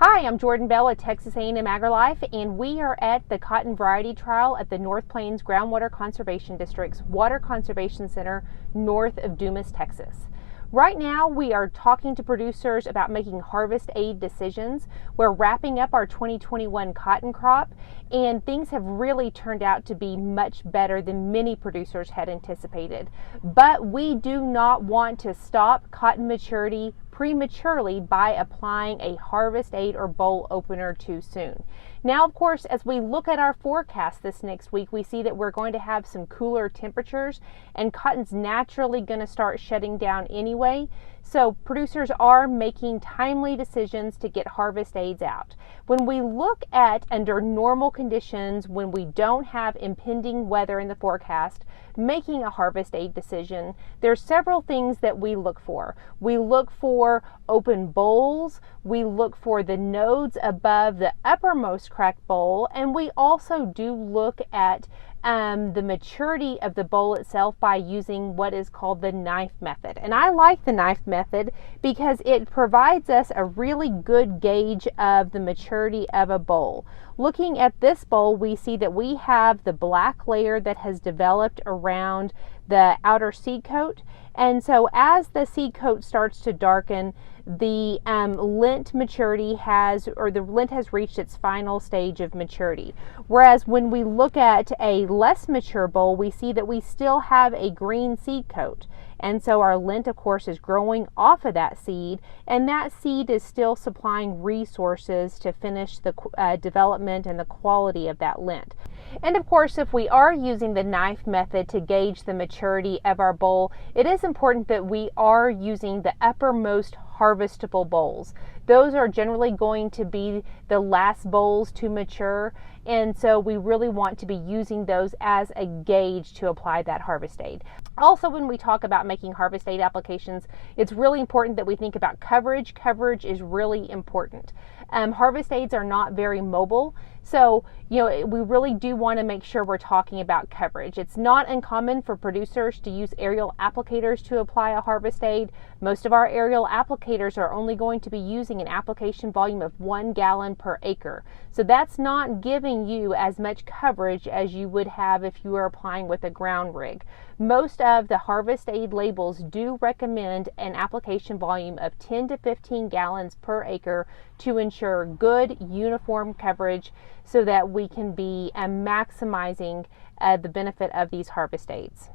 Hi, I'm Jourdan Bell at Texas A&M AgriLife, and we are at the Cotton Variety Trial at the North Plains Groundwater Conservation District's Water Conservation Center north of Dumas, Texas. Right now, we are talking to producers about making harvest aid decisions. We're wrapping up our 2021 cotton crop, and things have really turned out to be much better than many producers had anticipated. But we do not want to stop cotton maturity prematurely by applying a harvest aid or boll opener too soon. Now, of course, as we look at our forecast this next week, we see that we're going to have some cooler temperatures, and cotton's naturally going to start shutting down anyway. So producers are making timely decisions to get harvest aids out. When we look at under normal conditions, when we don't have impending weather in the forecast, making a harvest aid decision, there's several things that we look for. We look for open bolls, we look for the nodes above the uppermost cracked boll, and we also do look at the maturity of the boll itself by using what is called the knife method. And I like the knife method because it provides us a really good gauge of the maturity of a boll. Looking at this boll, we see that we have the black layer that has developed around the outer seed coat. And so as the seed coat starts to darken, the lint maturity the lint has reached its final stage of maturity. Whereas when we look at a less mature boll, we see that we still have a green seed coat. And so our lint, of course, is growing off of that seed, and that seed is still supplying resources to finish the development and the quality of that lint. And of course, if we are using the knife method to gauge the maturity of our boll, it is important that we are using the uppermost harvestable bolls. Those are generally going to be the last bolls to mature, and so we really want to be using those as a gauge to apply that harvest aid. Also, when we talk about making harvest aid applications, it's really important that we think about coverage. Coverage is really important. Harvest aids are not very mobile, so we really do want to make sure we're talking about coverage. It's not uncommon for producers to use aerial applicators to apply a harvest aid. Most of our aerial applicators are only going to be using an application volume of 1 gallon per acre. So that's not giving you as much coverage as you would have if you were applying with a ground rig. Most of the harvest aid labels do recommend an application volume of 10 to 15 gallons per acre to ensure good uniform coverage so that we can be maximizing the benefit of these harvest aids.